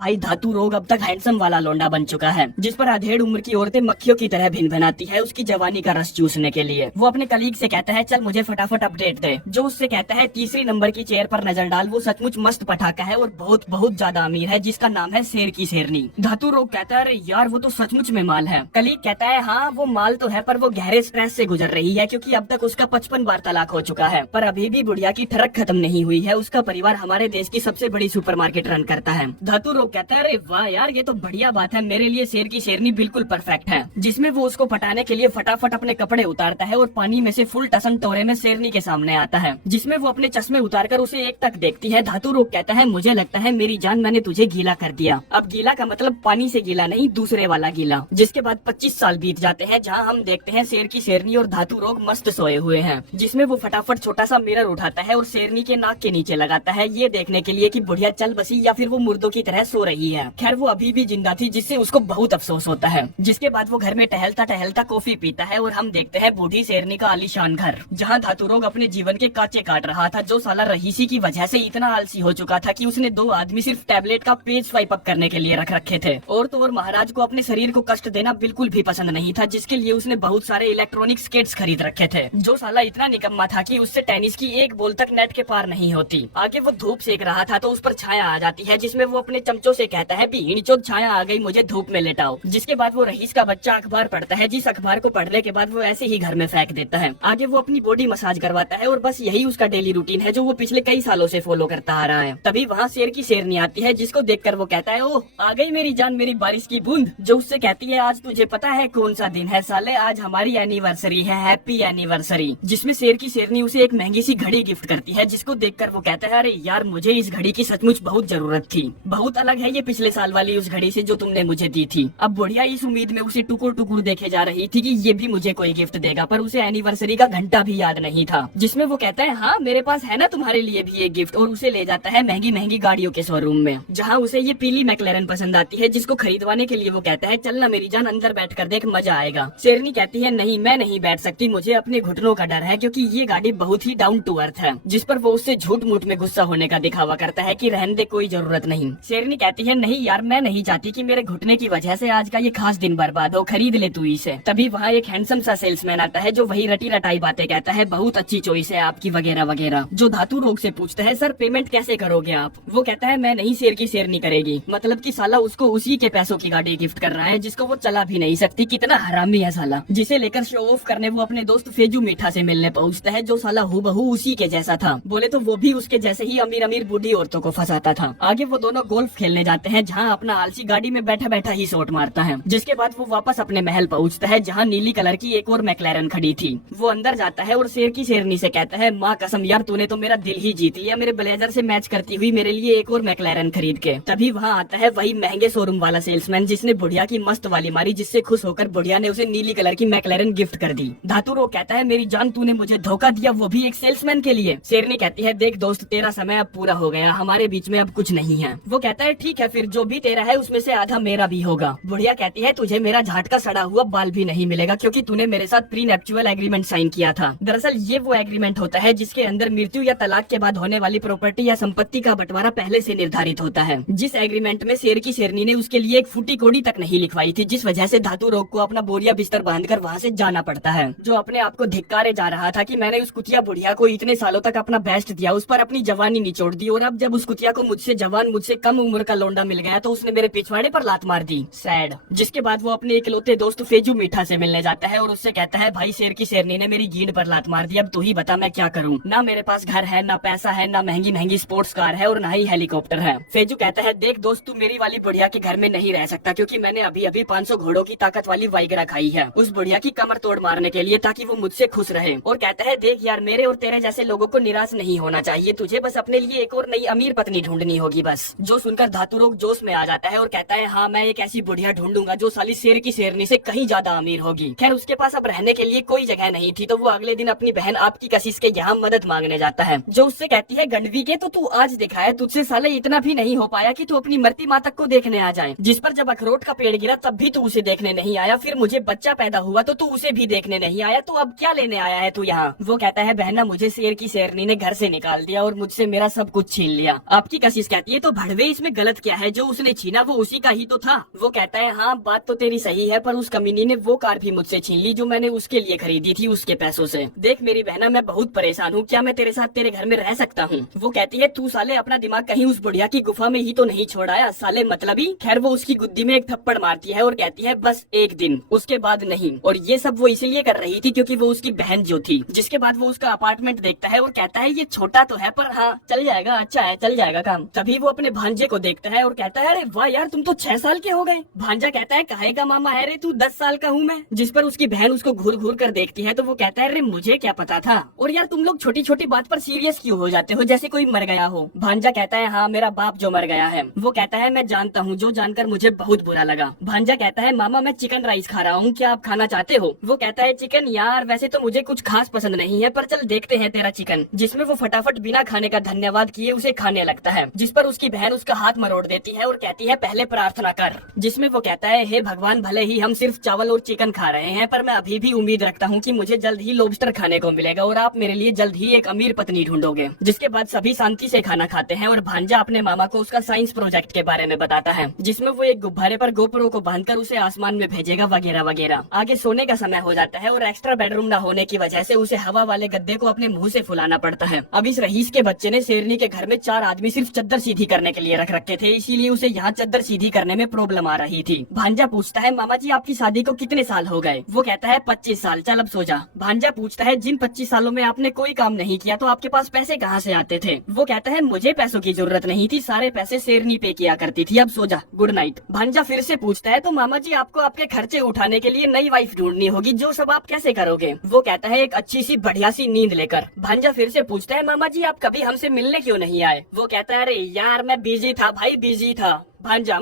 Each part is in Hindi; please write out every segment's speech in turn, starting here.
भाई धातु रोग अब तक हैंडसम वाला लौंडा बन चुका है, जिस पर अधेड़ उम्र की औरतें मक्खियों की तरह भिन भिनाती है उसकी जवानी का रस चूसने के लिए। वो अपने कलीग से कहता है चल मुझे फटाफट अपडेट दे, जो उससे कहता है तीसरी नंबर की चेयर पर नजर डाल, वो सचमुच मस्त पटाखा है और बहुत बहुत ज्यादा अमीर है, जिसका नाम है शेर की शेरनी। धातु रोग कहता है अरे यार वो तो सचमुच में माल है। कलीग कहता है हाँ वो माल तो है, पर वो गहरे स्ट्रेस से गुजर रही है क्योंकि अब तक उसका 55 बार तलाक हो चुका है, पर अभी भी बुढ़िया की ठरक खत्म नहीं हुई है। उसका परिवार हमारे देश की सबसे बड़ी सुपरमार्केट रन करता है। धातु रोग कहता है अरे वाह यार ये तो बढ़िया बात है, मेरे लिए शेर की शेरनी बिल्कुल परफेक्ट है। जिसमें वो उसको पटाने के लिए फटाफट अपने कपड़े उतारता है और पानी में से फुल टसन टोरे में शेरनी के सामने आता है, जिसमें वो अपने चश्मे उतारकर उसे एक तक देखती है। धातु रोग कहता है मुझे लगता है मेरी जान मैंने तुझे गीला कर दिया। अब गीला का मतलब पानी से गीला नहीं, दूसरे वाला गीला। जिसके बाद 25 साल बीत जाते हैं, जहाँ हम देखते हैं शेर की शेरनी और धातु रोग मस्त सोए हुए हैं, जिसमें वो फटाफट छोटा सा मिरर उठाता है और शेरनी के नाक के नीचे लगाता है, ये देखने के लिए कि बुढ़िया चल बसी या फिर वो मुर्दों की तरह सो रही है। खैर वो अभी भी जिंदा थी, जिससे उसको बहुत अफसोस होता है। जिसके बाद वो घर में टहलता टहलता कॉफी पीता है और हम देखते हैं बूढ़ी शेरनी का आलीशान घर, जहाँ धातु रोग अपने जीवन के कांचे काट रहा था। जो साला रहीसी की वजह से इतना आलसी हो चुका था कि उसने 2 आदमी सिर्फ टैबलेट का पेज स्वाइप अप करने के लिए रख रखे थे। और तो और महाराज को अपने शरीर को कष्ट देना बिल्कुल भी पसंद नहीं था, जिसके लिए उसने बहुत सारे इलेक्ट्रॉनिक स्केट्स खरीद रखे थे। जो साला इतना निकम्मा था कि उससे टेनिस की एक बॉल तक नेट के पार नहीं होती। आगे वो धूप सेक रहा था तो उस पर छाया आ जाती है, जिसमें वो अपने चमचों से कहता है भीड़चोद छाया आ गई, मुझे धूप में लेटाओ। जिसके बाद वो रईस का बच्चा अखबार पढ़ता है, जिस अखबार को पढ़ने के बाद वो ऐसे ही घर में फेंक देता है। आगे वो अपनी बॉडी मसाज करवाता है और बस यही उसका डेली रूटीन है जो वो पिछले कई सालों से फॉलो करता आ रहा है। तभी वहाँ शेर की शेरनी आती है, जिसको देखकर वो कहता है ओह आ गई मेरी जान मेरी बारिश की बूंद। जो उससे कहती है आज तुझे पता है कौन सा दिन है साले, आज हमारी एनिवर्सरी है, हैप्पी एनिवर्सरी। जिसमें शेर की शेरनी उसे एक महंगी सी घड़ी गिफ्ट करती है, जिसको देखकर वो कहता है अरे यार मुझे इस घड़ी की सचमुच बहुत जरूरत थी, बहुत अलग है ये पिछले साल वाली उस घड़ी से जो तुमने मुझे दी थी। अब बुढ़िया इस उम्मीद में उसे टुकुर टुकुर देखे जा रही थी कि ये भी मुझे कोई गिफ्ट देगा, पर उसे एनिवर्सरी का घंटा भी याद नहीं था। जिसमें वो कहता है हाँ मेरे पास है ना तुम्हारे लिए भी एक गिफ्ट, और उसे ले जाता है महंगी महंगी गाड़ियों के शोरूम में, जहाँ उसे ये पीली मैक्लेरन पसंद आती है, जिसको खरीदवाने के लिए वो कहता है चलना मेरी जान अंदर बैठ कर देख मजा आएगा। शेरनी कहती है नहीं मैं नहीं बैठ सकती, मुझे अपने घुटनों का डर है क्योंकि ये गाड़ी बहुत ही डाउन टू अर्थ है। जिस पर वो उससे झूठ मूठ में गुस्सा होने का दिखावा करता है कि रहने दे कोई जरूरत नहीं। शेरनी कहती है नहीं यार मैं नहीं चाहती कि मेरे घुटने की वजह से आज का ये खास दिन बर्बाद हो, खरीद ले तू इसे। तभी वहाँ एक हैंडसम सा सेल्समैन आता है जो वही रटी रटाई बातें कहता है, बहुत अच्छी चॉइस है आपकी वगैरह वगैरह। जो धातु रोग से पूछता है सर पेमेंट कैसे करोगे आप, वो कहता है मैं नहीं शेर की शेरनी करेगी, मतलब कि साला उसको उसी के पैसों की गाड़ी गिफ्ट कर रहा है जिसको वो चला भी नहीं सकती। कितना हरामी है साला। जिसे लेकर शो ऑफ करने वो अपने दोस्त फेजू मीठा से मिलने पहुँचता है, जो साला हूबहू उसी के जैसा था। बोले तो वो भी उसके जैसे ही अमीर अमीर बूढ़ी औरतों को फंसाता था। आगे वो दोनों गोल्फ खेलने जाते हैं, जहाँ अपना आलसी गाड़ी में बैठा बैठा ही शॉट मारता है। जिसके बाद वो वापस अपने महल पहुँचता है, जहाँ नीली कलर की एक और मैक्लेरन खड़ी थी। वो अंदर जाता है और शेर की शेरनी से कहता है माँ कसम यार तूने तो मेरा दिल ही जीत लिया, मेरे ब्लेजर से मैच करती हुई मेरे लिए एक और मैक्लेरन खरीद के। तभी वहाँ आता है वही महंगे शोरूम वाला सेल्समैन, जिसने बुढ़िया की मस्त वाली मारी, जिससे खुश होकर बुढ़िया ने उसे नीली कलर की मैक्लेरन गिफ्ट कर दी। धातु रोग कहता है मेरी जान तूने मुझे धोखा दिया, वो भी एक सेल्समैन के लिए। शेरनी कहती है देख दोस्त तेरा समय अब पूरा हो गया, हमारे बीच में अब कुछ नहीं है। वो कहता है ठीक है फिर जो भी तेरा है उसमें से आधा मेरा भी होगा। बुढ़िया कहती है तुझे मेरा झाट का सड़ा हुआ बाल भी नहीं मिलेगा क्योंकि तूने मेरे साथ प्री नेप्चुअल एग्रीमेंट साइन किया था। दरअसल ये वो एग्रीमेंट होता है जिसके अंदर मृत्यु या तलाक के बाद होने वाली प्रॉपर्टी या संपत्ति का बंटवारा पहले से निर्धारित होता है। जिस एग्रीमेंट में शेर की शेरनी ने उसके लिए एक फूटी कोड़ी तक नहीं लिखवाई थी, जिस वजह से धातु रोग को अपना बोरिया बिस्तर बांधकर वहाँ से जाना पड़ता है। जो अपने आप को धिक्कारे जा रहा था कि मैंने उस कुतिया बुढ़िया को इतने सालों तक अपना बेस्ट दिया, उस पर अपनी जवानी निचोड़ दी, और अब जब उस कुतिया को मुझसे जवान मुझसे कम उम्र का लौंडा मिल गया तो उसने मेरे पिछवाड़े पर लात मार दी। सैड। जिसके बाद वो अपने इकलौते दोस्त फेजू मीठा से मिलने जाता है और उससे कहता है भाई शेर की शेरनी ने मेरी जींद पर लात मार दी, अब तू ही बता मैं क्या करूं। ना मेरे पास घर है, ना पैसा है, ना महंगी महंगी स्पोर्ट्स कार है, और ना ही हेलीकॉप्टर है। फेजू कहता है देख दोस्त तू मेरी वाली बुढ़िया के घर में नहीं रह सकता क्योंकि मैंने अभी अभी 500 घोड़ों की ताकत वाली वाइगरा खाई है उस बुढ़िया की कमर तोड़ मारने के लिए, ताकि वो मुझसे खुश रहे। और कहता है देख यार मेरे और तेरे जैसे लोगों को निराश नहीं होना चाहिए, तुझे बस अपने लिए एक और नई अमीर पत्नी ढूंढनी होगी बस। जो सुनकर धातु रोग जोश में आ जाता है और कहता है हाँ मैं एक ऐसी बुढ़िया ढूंढूंगा जो साली शेर की शेरनी से कहीं ज्यादा अमीर होगी। खैर उसके पास अब रहने के लिए कोई जगह नहीं थी, तो वो अगले दिन अपनी बहन आपकी कशिश के यहाँ मदद मांगने जाता है। जो उससे कहती है गंडवी के तो तू आज देखा है, तुझसे साले इतना भी नहीं हो पाया कि तू अपनी मरती माँ तक को देखने आ जाए। जिस पर जब अखरोट का पेड़ गिरा तब भी तू उसे देखने नहीं आया, फिर मुझे बच्चा पैदा हुआ तो तू उसे भी देखने नहीं आया, तो अब क्या लेने आया है तू यहाँ। वो कहता है बहना मुझे शेर की शेरनी ने घर से निकाल दिया और मुझसे मेरा सब कुछ छीन लिया। आपकी कशिश कहती है तो भड़वे इसमें गलत गलत क्या है, जो उसने छीना वो उसी का ही तो था। वो कहता है हाँ बात तो तेरी सही है, पर उस कमीनी ने वो कार भी मुझसे छीन ली जो मैंने उसके लिए खरीदी थी उसके पैसों से। देख मेरी बहना, मैं बहुत परेशान हूँ, क्या मैं तेरे साथ तेरे घर में रह सकता हूँ? वो कहती है तू साले अपना दिमाग कहीं उस बुढ़िया की गुफा में ही तो नहीं छोड़ आया साले मतलबी। खैर वो उसकी गुद्दी में एक थप्पड़ मारती है और कहती है बस एक दिन, उसके बाद नहीं। और ये सब वो इसलिए कर रही थी क्योंकि वो उसकी बहन जो थी। जिसके बाद वो उसका अपार्टमेंट देखता है और कहता है ये छोटा तो है पर हाँ चल जाएगा, अच्छा है चल जाएगा काम। तभी वो अपने भांजे को देखता है और कहता है अरे वाह यार तुम तो 6 साल के हो गए। भांजा कहता है काहे का मामा है रे तू, 10 साल का हूँ मैं। जिस पर उसकी बहन उसको घूर घूर कर देखती है तो वो कहता है अरे मुझे क्या पता था। और यार तुम लोग छोटी छोटी बात पर सीरियस क्यों हो जाते हो, जैसे कोई मर गया हो। भांजा कहता है हाँ मेरा बाप जो मर गया है। वो कहता है मैं जानता हूँ, जो जानकर मुझे बहुत बुरा लगा। भांजा कहता है मामा मैं चिकन राइस खा रहा हूँ, क्या आप खाना चाहते हो? वो कहता है चिकन यार वैसे तो मुझे कुछ खास पसंद नहीं है, पर चल देखते हैं तेरा चिकन। जिसमें वो फटाफट बिना खाने का धन्यवाद किए उसे खाने लगता है। जिस पर उसकी बहन उसका हाथ मरोड़ देती है और कहती है पहले प्रार्थना कर। जिसमें वो कहता है हे भगवान, भले ही हम सिर्फ चावल और चिकन खा रहे हैं, पर मैं अभी भी उम्मीद रखता हूँ कि मुझे जल्द ही लॉबस्टर खाने को मिलेगा और आप मेरे लिए जल्द ही एक अमीर पत्नी ढूंढोगे। जिसके बाद सभी शांति से खाना खाते हैं और भांजा अपने मामा को उसका साइंस प्रोजेक्ट के बारे में बताता है, जिसमें वो एक गुब्बारे पर गोप्रो को बांधकर उसे आसमान में भेजेगा वगैरह वगैरह। आगे सोने का समय हो जाता है और एक्स्ट्रा बेडरूम न होने की वजह से उसे हवा वाले गद्दे को अपने मुंह से फुलाना पड़ता है। अब इस रईस के बच्चे ने शेरनी के घर में 4 आदमी सिर्फ चद्दर सीधी करने के लिए रख रखे थे, इसीलिए उसे यहाँ चद्दर सीधी करने में प्रॉब्लम आ रही थी। भांजा पूछता है मामा जी आपकी शादी को कितने साल हो गए? वो कहता है 25 साल, चल अब सो जा। भांजा पूछता है जिन 25 सालों में आपने कोई काम नहीं किया तो आपके पास पैसे कहाँ से आते थे? वो कहता है मुझे पैसों की जरूरत नहीं थी, सारे पैसे शेरनी पे किया करती थी, अब सो जा, गुड नाइट। भांजा फिर से पूछता है तो मामा जी आपको आपके खर्चे उठाने के लिए नई वाइफ ढूंढनी होगी, जो सब आप कैसे करोगे? वो कहता है एक अच्छी सी बढ़िया सी नींद लेकर। भांजा फिर से पूछता है मामा जी आप कभी हमसे मिलने क्यों नहीं आए? वो कहता है अरे यार मैं बिजी था भाई, बिजी था। भांजा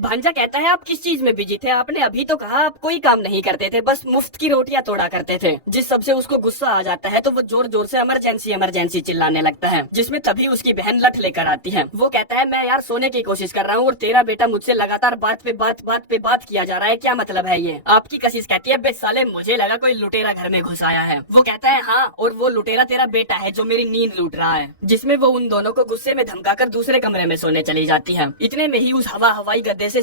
भांजा कहता है आप किस चीज में बिजी थे? आपने अभी तो कहा आप कोई काम नहीं करते थे, बस मुफ्त की रोटियां तोड़ा करते थे। जिस सबसे उसको गुस्सा आ जाता है तो वो जोर जोर से इमरजेंसी इमरजेंसी चिल्लाने लगता है, जिसमें तभी उसकी बहन लठ लेकर आती है। वो कहता है मैं यार सोने की कोशिश कर रहा हूँ और तेरा बेटा मुझसे लगातार बात पे बात किया जा रहा है, क्या मतलब है ये? आपकी कशिश कहती है बे साले मुझे लगा कोई लुटेरा घर में घुस आया है। वो कहता है हाँ, और वो लुटेरा तेरा बेटा है जो मेरी नींद लूट रहा है। जिसमें वो उन दोनों को गुस्से में धमकाकर दूसरे कमरे में सोने चली जाती है। इतने में ही उस हवाई गद्दे से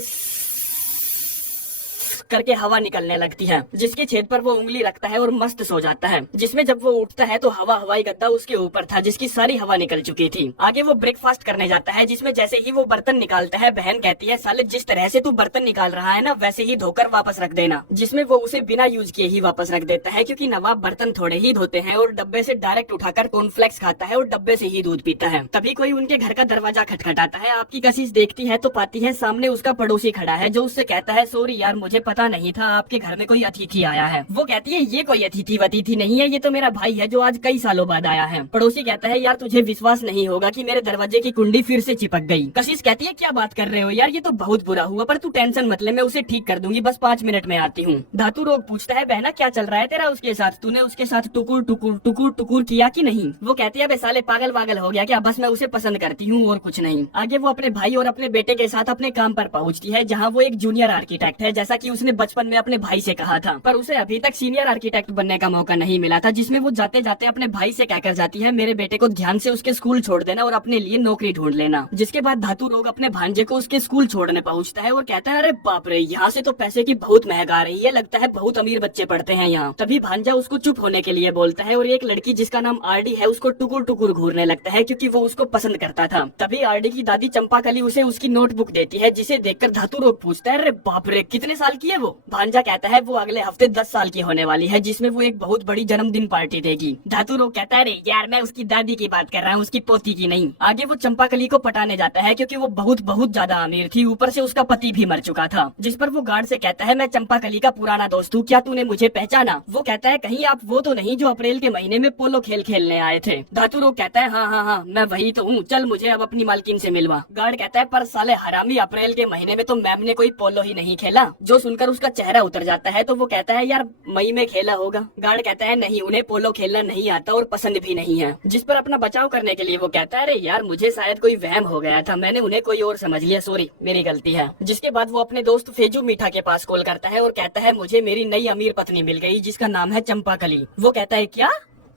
करके हवा निकलने लगती है, जिसके छेद पर वो उंगली रखता है और मस्त सो जाता है। जिसमें जब वो उठता है तो हवाई गद्दा उसके ऊपर था, जिसकी सारी हवा निकल चुकी थी। आगे वो ब्रेकफास्ट करने जाता है, जिसमें जैसे ही वो बर्तन निकालता है बहन कहती है साले जिस तरह से तू बर्तन निकाल रहा है ना वैसे ही धोकर वापस रख देना। जिसमें वो उसे बिना यूज किए ही वापस रख देता है, क्योंकि नवाब बर्तन थोड़े ही धोते हैं और डब्बे से डायरेक्ट उठाकर कॉर्नफ्लेक्स खाता है और डब्बे से ही दूध पीता है। तभी कोई उनके घर का दरवाजा खटखटाता है। आपकी कशिश देखती है तो पाती है सामने उसका पड़ोसी खड़ा है, जो उससे कहता है सॉरी यार मुझे पता नहीं था आपके घर में कोई अतिथि आया है। वो कहती है ये कोई अतिथि नहीं है, ये तो मेरा भाई है जो आज कई सालों बाद आया है। पड़ोसी कहता है यार तुझे विश्वास नहीं होगा कि मेरे दरवाजे की कुंडी फिर से चिपक गई। कशिश कहती है क्या बात कर रहे हो यार, ये तो बहुत बुरा हुआ, पर तू टेंशन मत ले, मैं उसे ठीक कर दूंगी, बस 5 मिनट में आती हूँ। धातु रोग पूछता है बहना क्या चल रहा है तेरा उसके साथ, तूने उसके साथ टुकुर टुकुर टुकुर टुकुर किया कि नहीं? वो कहती है बे साले पागल वागल हो गया क्या, बस मैं उसे पसंद करती हूँ और कुछ नहीं। आगे वो अपने भाई और अपने बेटे के साथ अपने काम पर पहुँचती है, जहाँ वो एक जूनियर आर्किटेक्ट है, जैसा की उसने बचपन में अपने भाई से कहा था, पर उसे अभी तक सीनियर आर्किटेक्ट बनने का मौका नहीं मिला था। जिसमें वो जाते जाते अपने भाई से कहकर जाती है मेरे बेटे को ध्यान से उसके स्कूल छोड़ देना और अपने लिए नौकरी ढूंढ लेना। जिसके बाद धातु रोग अपने भांजे को उसके स्कूल छोड़ने पहुंचता है और कहता है अरे बाप रे यहाँ से तो पैसे की बहुत महंग आ रही है, लगता है बहुत अमीर बच्चे पढ़ते हैं यहाँ। तभी भांजा उसको चुप होने के लिए बोलता है और एक लड़की जिसका नाम आरडी है उसको टुकुर टुकुर घूरने लगता है, क्योंकि वो उसको पसंद करता था। तभी आरडी की दादी चंपाकली उसे उसकी नोटबुक देती है, जिसे देखकर धातु रोग पूछता है अरे बाप रे कितने साल की है वो? भांजा कहता है वो अगले हफ्ते 10 साल की होने वाली है, जिसमें वो एक बहुत बड़ी जन्मदिन पार्टी देगी। धातु रोग कहता है अरे यार मैं उसकी दादी की बात कर रहा हूँ, उसकी पोती की नहीं। आगे वो चंपाकली को पटाने जाता है, क्योंकि वो बहुत ज्यादा अमीर थी, ऊपर से उसका पति भी मर चुका था। जिस पर वो गार्ड से कहता है मैं चंपाकली का पुराना दोस्त हूँ, क्या तूने मुझे पहचाना? वो कहता है कहीं आप वो तो नहीं जो अप्रैल के महीने में पोलो खेलने आए थे? धातु रोग कहता है हाँ मैं वही तो हूँ, चल मुझे अब अपनी मालकिन से मिलवा। गार्ड कहता है पर साले हरामी, अप्रैल के महीने में तो मैम ने कोई पोलो ही नहीं खेला। जो सुनकर उसका चेहरा उतर जाता है तो वो कहता है यार मई में खेला होगा। गार्ड कहता है नहीं, उन्हें पोलो खेलना नहीं आता और पसंद भी नहीं है। जिस पर अपना बचाव करने के लिए वो कहता है अरे यार मुझे शायद कोई वहम हो गया था, मैंने उन्हें कोई और समझ लिया, सॉरी मेरी गलती है। जिसके बाद वो अपने दोस्त फेजू मीठा के पास कॉल करता है और कहता है मुझे मेरी नई अमीर पत्नी मिल गई जिसका नाम है चंपाकली। वो कहता है क्या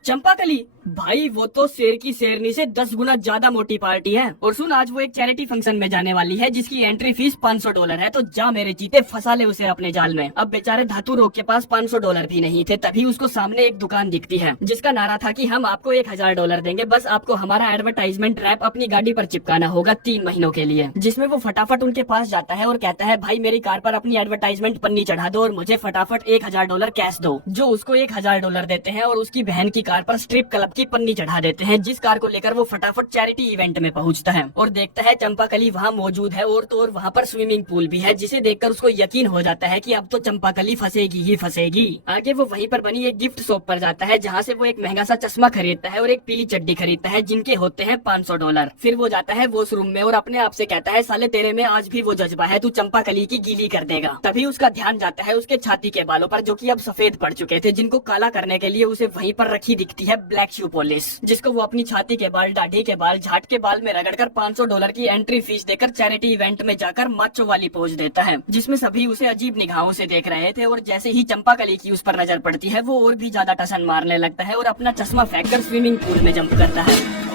चंपाकली? भाई वो तो शेर की शेरनी से 10 गुना ज्यादा मोटी पार्टी है। और सुन, आज वो एक चैरिटी फंक्शन में जाने वाली है जिसकी एंट्री फीस $500 है। तो जा मेरे चीते, फंसा ले उसे अपने जाल में। अब बेचारे धातु रोग के पास $500 भी नहीं थे, तभी उसको सामने एक दुकान दिखती है जिसका नारा था कि हम आपको $1000 देंगे, बस आपको हमारा एडवर्टाइजमेंट रैप अपनी गाड़ी पर चिपकाना होगा 3 महीनों के लिए। जिसमें वो फटाफट उनके पास जाता है और कहता है, भाई मेरी कार पर अपनी एडवर्टाइजमेंट पन्नी चढ़ा दो और मुझे फटाफट $1000 कैश दो। जो उसको $1000 देते हैं और उसकी बहन की कार पर स्ट्रिप क्लब की पन्नी चढ़ा देते हैं, जिस कार को लेकर वो फटाफट चैरिटी इवेंट में पहुंचता है और देखता है चंपाकली वहां मौजूद है। और तो और वहां पर स्विमिंग पूल भी है, जिसे देखकर उसको यकीन हो जाता है कि अब तो चंपाकली फंसेगी ही फंसेगी। आगे वो वहीं पर बनी एक गिफ्ट शॉप पर जाता है जहाँ से वो एक महंगा सा चश्मा खरीदता है और एक पीली चड्डी खरीदता है जिनके होते हैं $500। फिर वो जाता है वॉशरूम में और अपने आप से कहता है, साले तेरे में आज भी वो जज्बा है, तू चंपाकली की गीली कर देगा। तभी उसका ध्यान जाता है उसके छाती के बालों पर, जो कि अब सफेद पड़ चुके थे, जिनको काला करने के लिए उसे वहीं पर रखी दिखती है ब्लैक शू पॉलिश, जिसको वो अपनी छाती के बाल, दाढ़ी के बाल, झाट के बाल में रगड़कर $500 की एंट्री फीस देकर चैरिटी इवेंट में जाकर माचो वाली पोज देता है, जिसमें सभी उसे अजीब निगाहों से देख रहे थे। और जैसे ही चंपाकली की उस पर नजर पड़ती है, वो और भी ज्यादा टसन मारने लगता है और अपना चश्मा फेंककर स्विमिंग पूल में जंप करता है।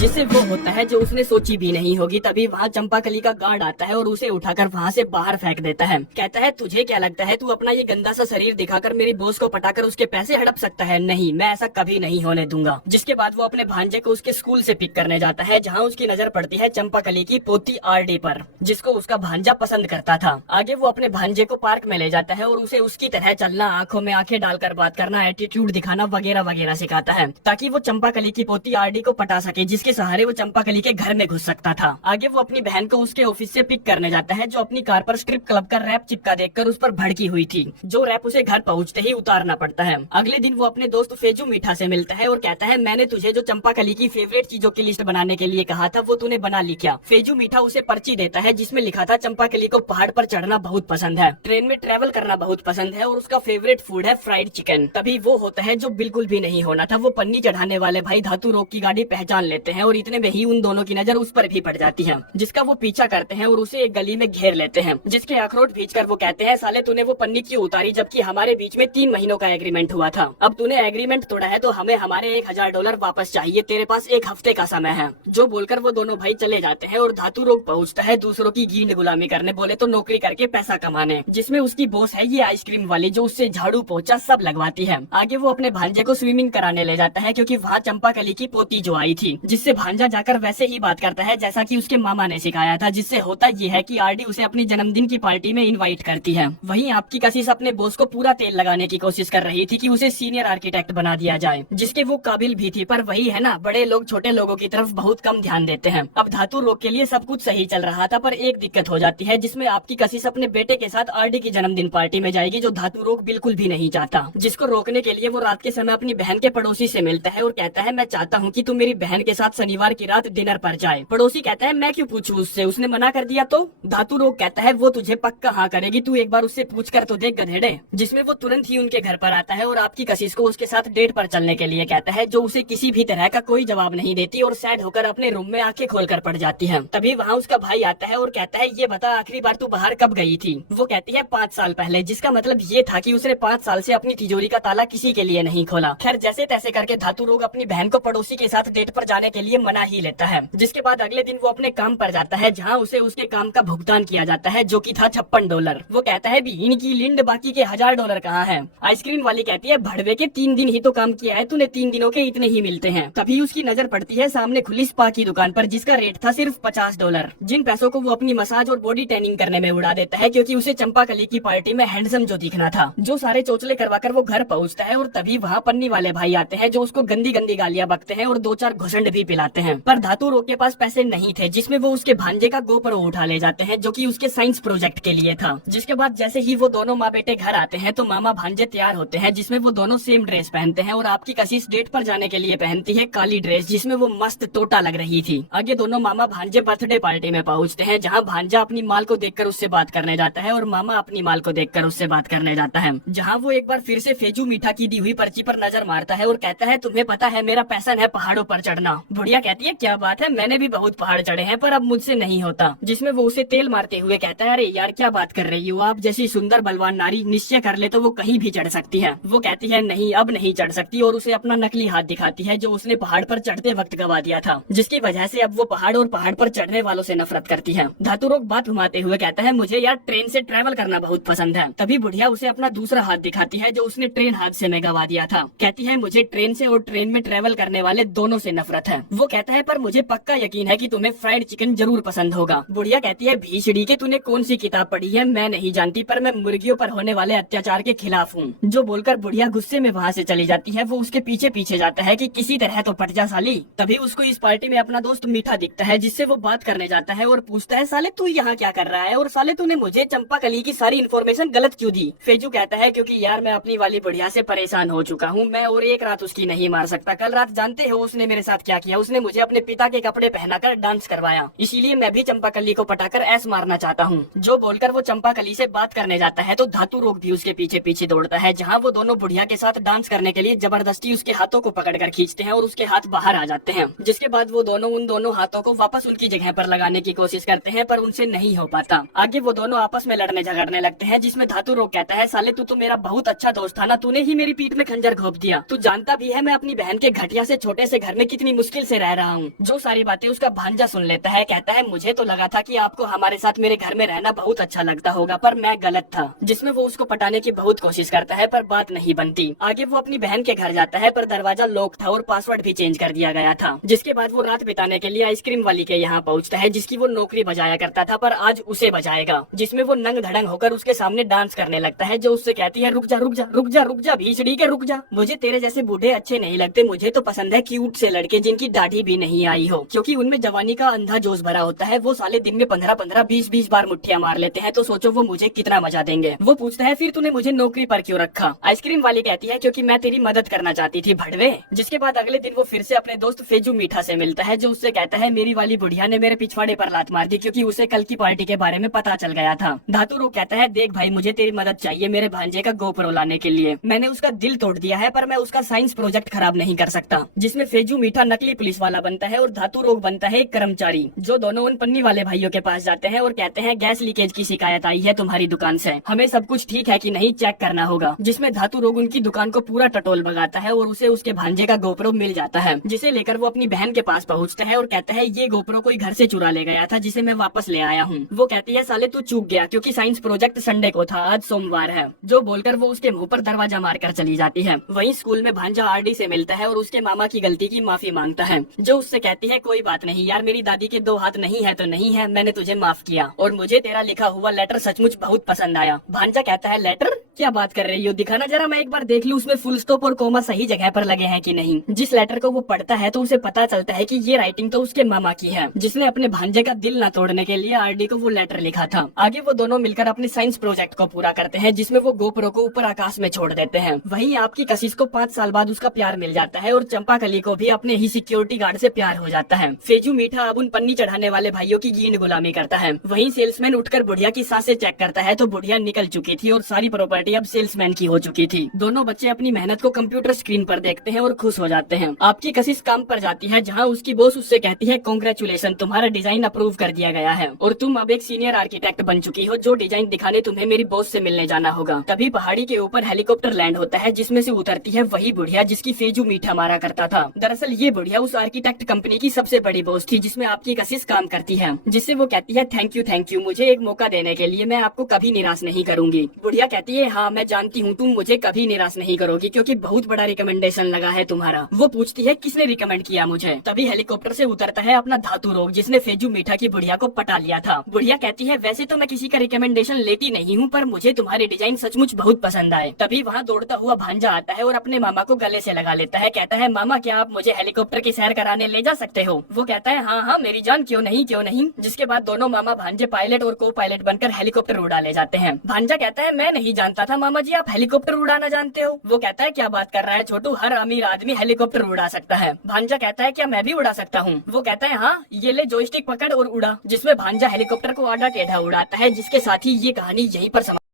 जिससे वो होता है जो उसने सोची भी नहीं होगी। तभी वहाँ चंपाकली का गार्ड आता है और उसे उठाकर वहाँ से बाहर फेंक देता है। कहता है, तुझे क्या लगता है तू अपना ये गंदा सा शरीर दिखाकर मेरी बॉस को पटाकर उसके पैसे हड़प सकता है? नहीं, मैं ऐसा कभी नहीं होने दूंगा। जिसके बाद वो अपने भांजे को उसके स्कूल से पिक करने जाता है, जहाँ उसकी नजर पड़ती है चंपाकली की पोती आरडी पर, जिसको उसका भांजा पसंद करता था। आगे वो अपने भांजे को पार्क में ले जाता है और उसे उसकी तरह चलना, आंखों में आंखें डालकर बात करना, एटीट्यूड दिखाना वगैरह वगैरह सिखाता है, ताकि वो चंपाकली की पोती आरडी को पटा सके, जिसके सहारे वो चंपाकली के घर में घुस सकता था। आगे वो अपनी बहन को उसके ऑफिस से पिक करने जाता है, जो अपनी कार पर स्ट्रिप क्लब का रैप चिपका देखकर उस पर भड़की हुई थी, जो रैप उसे घर पहुंचते ही उतारना पड़ता है। अगले दिन वो अपने दोस्त फेजू मीठा से मिलता है और कहता है, मैंने तुझे जो चंपाकली की फेवरेट चीजों की लिस्ट बनाने के लिए कहा था, वो तूने बना ली क्या? फेजू मीठा उसे पर्ची देता है जिसमें लिखा था, चंपाकली को पहाड़ पर चढ़ना बहुत पसंद है, ट्रेन में ट्रेवल करना बहुत पसंद है और उसका फेवरेट फूड है फ्राइड चिकन। तभी वो होता है जो बिल्कुल भी नहीं होना था। वो पन्नी चढ़ाने वाले भाई धातु रोग की गाड़ी पहचान लेते हैं और इतने में ही उन दोनों की नजर उस पर भी पड़ जाती है, जिसका वो पीछा करते हैं और उसे एक गली में घेर लेते हैं, जिसके अखरोट भींचकर वो कहते हैं, साले तूने वो पन्नी क्यों उतारी जबकि हमारे बीच में 3 महीनों का एग्रीमेंट हुआ था? अब तूने एग्रीमेंट तोड़ा है तो हमें हमारे $1000 वापस चाहिए, तेरे पास 1 हफ्ते का समय है। जो बोलकर वो दोनों भाई चले जाते हैं और धातु रोग पहुंचता है दूसरों की गींद गुलामी करने, बोले तो नौकरी करके पैसा कमाने, जिसमें उसकी बॉस है ये आइसक्रीम वाली, जो उससे झाड़ू पोछा सब लगवाती है। आगे वो अपने भांजे को स्विमिंग कराने ले जाता है, क्योंकि वहाँ चंपाकली की पोती जो आई थी, जिससे भांजा जाकर वैसे ही बात करता है जैसा कि उसके मामा ने सिखाया था। जिससे होता ये है कि आरडी उसे अपनी जन्मदिन की पार्टी में इनवाइट करती है। वहीं आपकी कशिश अपने बॉस को पूरा तेल लगाने की कोशिश कर रही थी कि उसे सीनियर आर्किटेक्ट बना दिया जाए, जिसके वो काबिल भी थी, पर वही है ना, बड़े लोग छोटे लोगों की तरफ बहुत कम ध्यान देते हैं। अब धातु रोग के लिए सब कुछ सही चल रहा था, पर एक दिक्कत हो जाती है, जिसमें आपकी कशिश अपने बेटे के साथ आरडी की जन्मदिन पार्टी में जाएगी, जो धातु रोग बिल्कुल भी नहीं चाहता। जिसको रोकने के लिए वो रात के समय अपनी बहन के पड़ोसी से मिलता है और कहता है, मैं चाहता हूँ कि तू मेरी बहन के साथ शनिवार की रात डिनर पर जाए। पड़ोसी कहता है, मैं क्यों पूछूं उससे, उसने मना कर दिया तो? धातु रोग कहता है, वो तुझे पक्का हाँ करेगी, तू एक बार उससे पूछ कर तो देख गधेड़े। जिसमें वो तुरंत ही उनके घर पर आता है और आपकी कशिश को उसके साथ डेट पर चलने के लिए कहता है, जो उसे किसी भी तरह का कोई जवाब नहीं देती और सैड होकर अपने रूम में आंखें खोलकर पड़ जाती है। तभी वहाँ उसका भाई आता है और कहता है, ये बता आखिरी बार तू बाहर कब गई थी? वो कहती है 5 साल पहले, जिसका मतलब ये था कि उसने 5 साल से अपनी तिजोरी का ताला किसी के लिए नहीं खोला। खैर जैसे तैसे करके धातु रोग अपनी बहन को पड़ोसी के साथ डेट पर जाने के लिए मना ही लेता है। जिसके बाद अगले दिन वो अपने काम पर जाता है, जहाँ उसे उसके काम का भुगतान किया जाता है, जो कि था $56। वो कहता है, भी इनकी लिंड बाकी के $1000 कहाँ है? आइसक्रीम वाली कहती है, भड़वे के 3 दिन ही तो काम किया है तूने, 3 दिनों के इतने ही मिलते हैं। तभी उसकी नजर पड़ती है सामने खुली स्पा की दुकान पर, जिसका रेट था सिर्फ $50, जिन पैसों को वो अपनी मसाज और बॉडी टैनिंग करने में उड़ा देता है, क्योंकि उसे चंपाकली की पार्टी में हैंडसम जो दिखना था। जो सारे चोचले करवाकर वो घर पहुँचता है और तभी वहाँ पन्नी वाले भाई आते हैं, जो उसको गंदी गंदी गालियाँ बकते हैं और 2-4 घुसंड भी पिलाते हैं। पर धातु रोग के पास पैसे नहीं थे, जिसमें वो उसके भांजे का गोप्रो उठा ले जाते हैं, जो कि उसके साइंस प्रोजेक्ट के लिए था। जिसके बाद जैसे ही वो दोनों माँ बेटे घर आते हैं, तो मामा भांजे तैयार होते हैं, जिसमें वो दोनों सेम ड्रेस पहनते हैं और आपकी कशिश डेट पर जाने के लिए पहनती है काली ड्रेस, जिसमें वो मस्त टोटा लग रही थी। आगे दोनों मामा भांजे बर्थडे पार्टी में पहुंचते हैं, जहाँ भांजा अपनी माल को देखकर उससे बात करने जाता है और मामा अपनी माल को देखकर उससे बात करने जाता है। जहाँ वो एक बार फिर से फेजू मीठा की दी हुई पर्ची पर नजर मारता है और कहता है, तुम्हें पता है मेरा पैशन है पहाड़ों पर चढ़ना। बुढ़िया कहती है क्या बात है, मैंने भी बहुत पहाड़ चढ़े हैं पर अब मुझसे नहीं होता। जिसमें वो उसे तेल मारते हुए कहता है अरे यार क्या बात कर रही हो, आप जैसी सुंदर बलवान नारी निश्चय कर ले तो वो कहीं भी चढ़ सकती है। वो कहती है नहीं अब नहीं चढ़ सकती और उसे अपना नकली हाथ दिखाती है जो उसने पहाड़ पर चढ़ते वक्त गवा दिया था, जिसकी वजह से अब वो पहाड़ और पहाड़ पर चढ़ने वालों से नफरत करती है। धातुरोग बात घुमाते हुए कहता है मुझे यार ट्रेन से ट्रेवल करना बहुत पसंद है। तभी बुढ़िया उसे अपना दूसरा हाथ दिखाती है जो उसने ट्रेन हादसे में गवा दिया था। कहती है मुझे ट्रेन से और ट्रेन में ट्रेवल करने वाले दोनों से नफरत है। वो कहता है पर मुझे पक्का यकीन है कि तुम्हें फ्राइड चिकन जरूर पसंद होगा। बुढ़िया कहती है भीषड़ी के तूने कौन सी किताब पढ़ी है, मैं नहीं जानती पर मैं मुर्गियों पर होने वाले अत्याचार के खिलाफ हूँ। जो बोलकर बुढ़िया गुस्से में वहाँ से चली जाती है। वो उसके पीछे पीछे जाता है कि किसी तरह तो पट जा साली। तभी उसको इस पार्टी में अपना दोस्त मीठा दिखता है जिससे वो बात करने जाता है और पूछता है साले तू यहाँ क्या कर रहा है और साले तूने मुझे चंपाकली की सारी इन्फॉर्मेशन गलत क्यों दी। फेजू कहता है क्योंकि यार मैं अपनी वाली बुढ़िया से परेशान हो चुका हूँ, मैं और एक रात उसकी नहीं मार सकता। कल रात जानते हो उसने मेरे साथ क्या किया, उसने मुझे अपने पिता के कपड़े पहनाकर डांस करवाया, इसीलिए मैं भी चंपाकली को पटाकर ऐश मारना चाहता हूँ। जो बोलकर वो चंपाकली से बात करने जाता है तो धातु रोग भी उसके पीछे पीछे दौड़ता है, जहाँ वो दोनों बुढ़िया के साथ डांस करने के लिए जबरदस्ती उसके हाथों को पकड़कर खींचते हैं और उसके हाथ बाहर आ जाते हैं। जिसके बाद वो दोनों उन दोनों हाथों को वापस उनकी जगह पर लगाने की कोशिश करते हैं पर उनसे नहीं हो पाता। आगे वो दोनों आपस में लड़ने झगड़ने लगते हैं, जिसमें धातु रोग कहता है साले तू तो मेरा बहुत अच्छा दोस्त था ना, तूने ही मेरी पीठ में खंजर घोंप दिया। तू जानता भी है मैं अपनी बहन के घटिया से छोटे से घर में कितनी मुश्किल से रह रहा हूँ। जो सारी बातें उसका भांजा सुन लेता है, कहता है मुझे तो लगा था कि आपको हमारे साथ मेरे घर में रहना बहुत अच्छा लगता होगा पर मैं गलत था। जिसमें वो उसको पटाने की बहुत कोशिश करता है पर बात नहीं बनती। आगे वो अपनी बहन के घर जाता है पर दरवाजा लॉक था और पासवर्ड भी चेंज कर दिया गया था। जिसके बाद वो रात बिताने के लिए आइसक्रीम वाली के यहाँ पहुँचता है जिसकी वो नौकरी बजाया करता था पर आज उसे बजाएगा। जिसमें वो नंग धड़ंग होकर उसके सामने डांस करने लगता है जो उससे कहती है रुक जा रुक जा रुक जा रुक जा भीषड़ी के रुक जा, मुझे तेरे जैसे बूढ़े अच्छे नहीं लगते, मुझे तो पसंद है क्यूट से लड़के जिनकी दाढ़ी भी नहीं आई हो, क्योंकि उनमें जवानी का अंधा जोश भरा होता है। वो साले दिन में 15-15 20-20 बार मुट्ठियां मार लेते हैं, तो सोचो वो मुझे कितना मजा देंगे। वो पूछता है फिर तूने मुझे नौकरी पर क्यों रखा। आइसक्रीम वाली कहती है क्योंकि मैं तेरी मदद करना चाहती थी भड़वे। जिसके बाद अगले दिन वो फिर से अपने दोस्त फेजू मीठा से मिलता है जो उससे कहता है मेरी वाली बुढ़िया ने मेरे पिछवाड़े पर लात मार दी क्योंकि उसे कल की पार्टी के बारे में पता चल गया था। धातु रोग कहता है देख भाई मुझे तेरी मदद चाहिए मेरे भांजे का गोप्रो लाने के लिए, मैंने उसका दिल तोड़ दिया है पर मैं उसका साइंस प्रोजेक्ट खराब नहीं कर सकता। जिसमें फेजू मीठा नकली पुलिस वाला बनता है और धातु रोग बनता है एक कर्मचारी। जो दोनों उन पन्नी वाले भाइयों के पास जाते हैं और कहते हैं गैस लीकेज की शिकायत आई है तुम्हारी दुकान से, हमें सब कुछ ठीक है कि नहीं चेक करना होगा। जिसमें धातु रोग उनकी दुकान को पूरा टटोल भगाता है और उसे उसके भांजे का गोप्रो मिल जाता है, जिसे लेकर वो अपनी बहन के पास पहुँचता है और कहता है ये गोप्रो कोई घर से चुरा ले गया था जिसे मैं वापस ले आया हूँ। वो कहती है साले तू चूक गया क्योंकि साइंस प्रोजेक्ट संडे को था, आज सोमवार है। जो बोलकर वो उसके मुंह पर दरवाजा मारकर चली जाती है। वहीं स्कूल में भांजा आरडी से मिलता है और उसके मामा की गलती की माफी मांगता है, जो उससे कहती है कोई बात नहीं यार मेरी दादी के 2 हाथ नहीं है तो नहीं है, मैंने तुझे माफ किया और मुझे तेरा लिखा हुआ लेटर सचमुच बहुत पसंद आया। भांजा कहता है लेटर क्या बात कर रही हो, दिखाना जरा मैं एक बार देख लूं उसमें फुल स्टॉप और कोमा सही जगह पर लगे हैं कि नहीं। जिस लेटर को वो पढ़ता है तो उसे पता चलता है कि ये राइटिंग तो उसके मामा की है जिसने अपने भांजे का दिल न तोड़ने के लिए आरडी को वो लेटर लिखा था। आगे वो दोनों मिलकर अपने साइंस प्रोजेक्ट को पूरा करते हैं जिसमें वो गोप्रो को ऊपर आकाश में छोड़ देते हैं। वहीं आपकी कशिश को 5 साल बाद उसका प्यार मिल जाता है और चंपाकली को भी अपने ही सिक्योरिटी गार्ड से प्यार हो जाता है। फेजू मीठा अब उन पन्नी चढ़ाने वाले भाइयों की गींद गुलामी करता है। वहीं सेल्समैन उठकर बुढ़िया की सांसें चेक करता है तो बुढ़िया निकल चुकी थी और सारी प्रॉपर्टी अब सेल्समैन की हो चुकी थी। दोनों बच्चे अपनी मेहनत को कंप्यूटर स्क्रीन पर देखते हैं और खुश हो जाते हैं। आपकी कशिश काम पर जाती है जहाँ उसकी बॉस उससे कहती है कांग्रेचुलेशन तुम्हारा डिजाइन अप्रूव कर दिया गया है और तुम अब एक सीनियर आर्किटेक्ट बन चुकी हो, जो डिजाइन दिखाने तुम्हें मेरी बॉस से मिलने जाना होगा। तभी पहाड़ी के ऊपर हेलीकॉप्टर लैंड होता है जिसमें से उतरती है वही बुढ़िया जिसकी फेजू मीठा मारा करता था। दरअसल ये बुढ़िया उस आर्किटेक्ट कंपनी की सबसे बड़ी बॉस थी जिसमें आपकी कशिश काम करती है, जिससे वो कहती है थैंक यू मुझे एक मौका देने के लिए, मैं आपको कभी निराश नहीं करूंगी। बुढ़िया कहती है हाँ मैं जानती हूँ तुम मुझे कभी निराश नहीं करोगी क्योंकि बहुत बड़ा रिकमेंडेशन लगा है तुम्हारा। वो पूछती है किसने रिकमेंड किया मुझे। तभी हेलीकॉप्टर से उतरता है अपना धातु रोग जिसने फेजू मीठा की बुढ़िया को पटा लिया था। बुढ़िया कहती है वैसे तो मैं किसी का रिकमेंडेशन लेती नहीं हूँ पर मुझे तुम्हारे डिजाइन सचमुच बहुत पसंद आए। तभी वहाँ दौड़ता हुआ भांजा आता है और अपने मामा को गले से लगा लेता है, कहता है मामा क्या आप मुझे हेलीकॉप्टर की सैर कराने ले जा सकते हो। वो कहता है हाँ मेरी जान क्यों नहीं। जिसके बाद दोनों मामा भांजे पायलट और को पायलट बनकर हेलीकॉप्टर उड़ा ले जाते हैं। भांजा कहता है मैं नहीं जानता था मामा जी आप हेलीकॉप्टर उड़ाना जानते हो। वो कहता है क्या बात कर रहा है छोटू, हर अमीर आदमी हेलीकॉप्टर उड़ा सकता है। भांजा कहता है क्या मैं भी उड़ा सकता हूँ। वो कहता है हाँ ये ले जॉयस्टिक पकड़ और उड़ा। जिसमें भांजा हेलीकॉप्टर को आधा टेढ़ा उड़ाता है। जिसके साथ ही ये कहानी यहीं पर